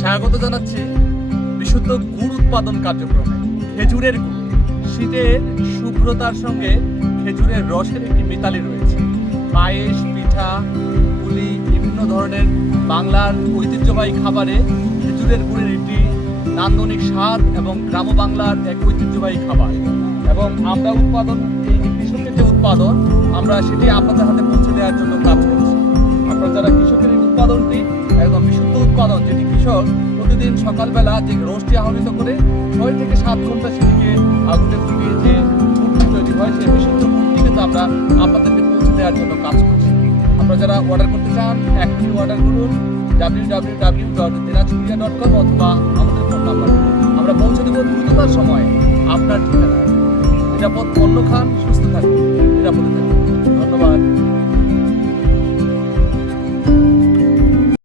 স্বাগত জানাচ্ছি বিশুদ্ধ গুড় উৎপাদন কার্যক্রমে। খেজুরের গুড়, শীতের শুভ্রতার সঙ্গে খেজুরের রসের একটি মিতালি রয়েছে। পায়েস, পিঠা, পুলি, বিভিন্ন ধরনের বাংলার ঐতিহ্যবাহী খাবারে খেজুরের গুড়ের একটি নান্দনিক স্বাদ এবং গ্রাম বাংলার এক ঐতিহ্যবাহী খাবার। এবং আমরা উৎপাদন, এই কৃষকের যে উৎপাদন, আমরা সেটি আপনাদের হাতে পৌঁছে দেওয়ার জন্য কাজ করছি। আপনারা যারা কৃষকের এই উৎপাদনটি একদম বিশুদ্ধ উৎপাদন, যেটি কৃষক প্রতিদিন সকালবেলা যে রসটি আহরিত করে 6 থেকে 7 ঘন্টা সেটিকে আগুনে ফুটিয়ে যে গুড়টি তৈরি হয়, সেই বিশুদ্ধ গুড়টি কিন্তু আমরা আপনাদেরকে পৌঁছে দেওয়ার জন্য কাজ করছি। আপনারা যারা অর্ডার করতে চান, এখনই অর্ডার করুন www.dinajpuria.com অথবা আমাদের ফোন নাম্বার। আমরা পৌঁছে দেবো দ্রুততার সময় আপনার ঠিকানায়। নিরাপদ পণ্য খান, সুস্থ থাকুন, নিরাপদে থাকুন। ধন্যবাদ।